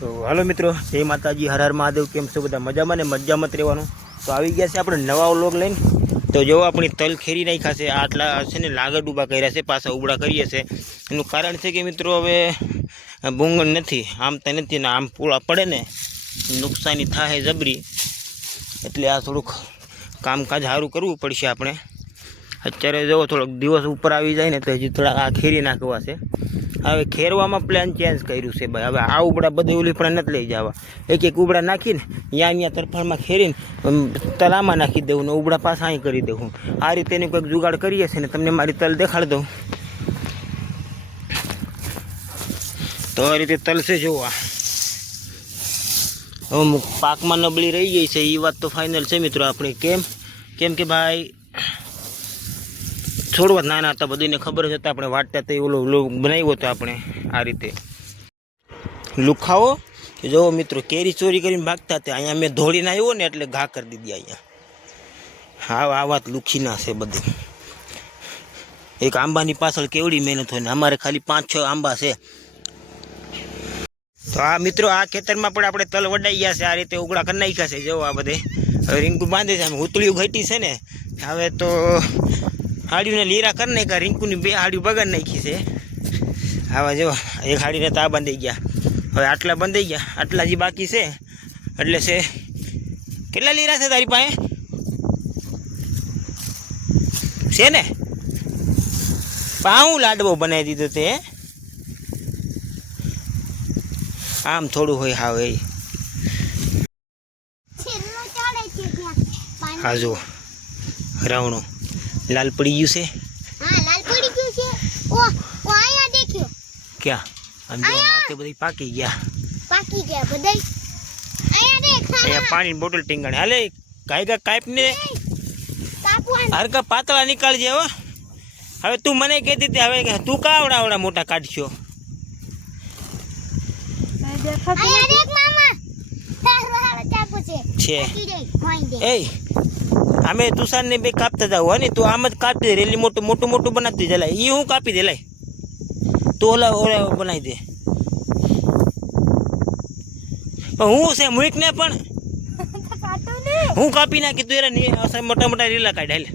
તો હાલો મિત્રો, જય માતાજી, હર હર મહાદેવ. કેમ છો બધા? મજામાં ને મજામાં જ રહેવાનું. તો આવી ગયા છે આપણે નવા વ્લોગ લઈને. તો જો આપણી તલ ખેરી નાખ્યા છે, આટલા છે ને લાગડ ડૂબા કર્યા છે, પાછા ઉબડા કરીએ છે. એનું કારણ છે કે મિત્રો હવે ભૂંગળ નથી, આમ તો નથી ને આમ પૂળા પડે ને નુકસાની થાય જબરી, એટલે આ થોડુંક કામકાજ સારું કરવું પડશે આપણે. અત્યારે જો થોડોક દિવસ ઉપર આવી જાય ને તો હજી થોડા આ ખેરી નાખવા છે. હવે ખેરવામાં પ્લાન ચેન્જ કર્યું છે ભાઈ. હવે આ ઉબડા બધે ઓલી પણ નથી લઈ જવા, એક એક ઉબડા નાખીને ત્યાં તરફાળમાં ખેરીને તલામાં નાખી દેવું ને ઉબડા પાછા અહીં કરી દેવું. આ રીતે એનું કંઈક જુગાડ કરીએ છીએ ને તમને મારી તલ દેખાડી દઉં. તો આ રીતે તલ છે જોવા. અમુક પાકમાં નબળી રહી ગઈ છે એ વાત તો ફાઇનલ છે મિત્રો આપણે. કેમ કે ભાઈ છોડવા નાના હતા, બધાને ખબર જ હતા, આપણે વાટતા તો ઓલો બનાવ્યો હતો આપણે આ રીતે લુખાવો. જો મિત્રો કેરી ચોરી કરીને ભાગતા હતા, અહીંયા મેં ધોળીને આવ્યો ને એટલે ઘા કરી દીધી અહીંયા. હા, આ વાત લુખીના છે બધી. એક આંબાની પાછળ કેવડી મહેનત હોય ને અમારે ખાલી 5-6 આંબા છે. તો આ મિત્રો આ ખેતરમાં પણ આપણે તલ વડાઈ ગયા છે, આ રીતે ઉગડા કરી નાખ્યા છે. જો આ બધે હવે રીંકુ બાંધે છે, આમ ઉતળિયું ઘટી છે ને. હવે તો હાડીઓને લીરા કરી નાખ્યા, રીંકુની 2 હાડીઓ બગાડ નાખી છે. આવા જો એક હાડીને તો આ બાંધી ગયા, હવે આટલા બંધાઈ ગયા, આટલા જે બાકી છે. એટલે છે કેટલા લીરા છે તારી પાસે છે ને? પાઉં લાડવો બનાવી દીધો તે, આમ થોડું હોય. હા એ હા જો રાવણું લાલ પડી ગયું છે. હા, લાલ પડી ગયું છે. ઓ આયા દેખ્યો ક્યાં? આમ જો માથે બધી પાકી ગયા બધાય. આયા દેખ, અહીંયા પાણીની બોટલ ટીંગાણી. હાલે કાયગા કાપને કાપવાન હરકા પાતળા નીકાળજે. હવે તું મને કહેતી હતી, હવે તું કાવડા મોટા કાઢશો. આયા દેખ મામા, તારો હાલો ચાકુ છે. એ અમે તુષારને 2 કાપતા જાવ હો ને, તું આમ જ કાપી દે. રેલી મોટું બનાવતી જલાય. એ હું કાપી દે લાય, તું ઓલા બનાવી દે. પણ હું છે મૂક ને પણ હું કાપી નાખી, તું એરા મોટા રીલા કાઢ. હાલે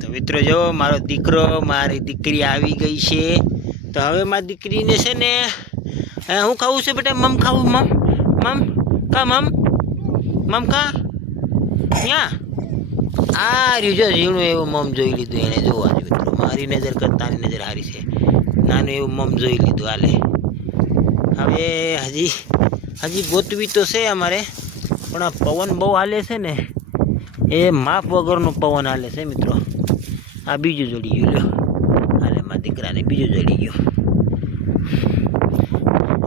તો મિત્રો જો મારો દીકરો મારી દીકરી આવી ગઈ છે. તો હવે મારી દીકરીને છે ને હું ખાવું છે બેટા? મમ ખાવું? મમ કા ત્યાં આ રહ્યું જો ઝીણું એવું મમ જોઈ લીધું એને. જોવા મિત્રો મારી નજર કરતાં આની નજર સારી છે. નાનું એવું મમ જોઈ લીધું. હાલે હવે હજી ગોતવી તો છે અમારે, પણ આ પવન બહુ હાલે છે ને, એ માપ વગરનો પવન હાલે છે મિત્રો. આ બીજું જડી ગયું. લ્યો હાલે મારા દીકરાને બીજું જડી ગયું.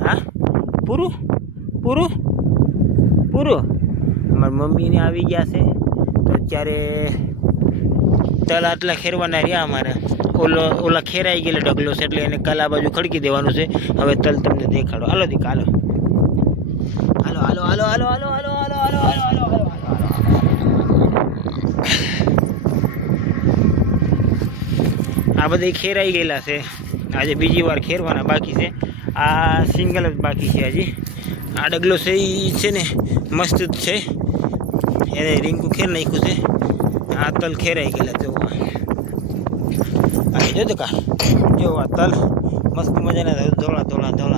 હા પૂરું અમારા મમ્મીને આવી ગયા છે. તો અત્યારે તલ આટલા ખેરવાના રહ્યા અમારે. ઓલા ખેરાઈ ગયેલા ડગલો છે એટલે એને કાલા બાજુ ખડકી દેવાનું છે. હવે તલ તમને દેખાડો. હાલો દીક હાલો. આ બધા ખેરાઈ ગયેલા છે. આજે બીજી વાર ખેરવાના બાકી છે. આ સિંગલ જ બાકી છે હજી. આ ડગલો છે એ છે ને મસ્ત જ છે, એને રીંકું ખેર નાખ્યું છે. આ તલ ખેરાઈ ગયેલા જો. આ જો કા જો આ તલ મસ્ત મજાના ધોળા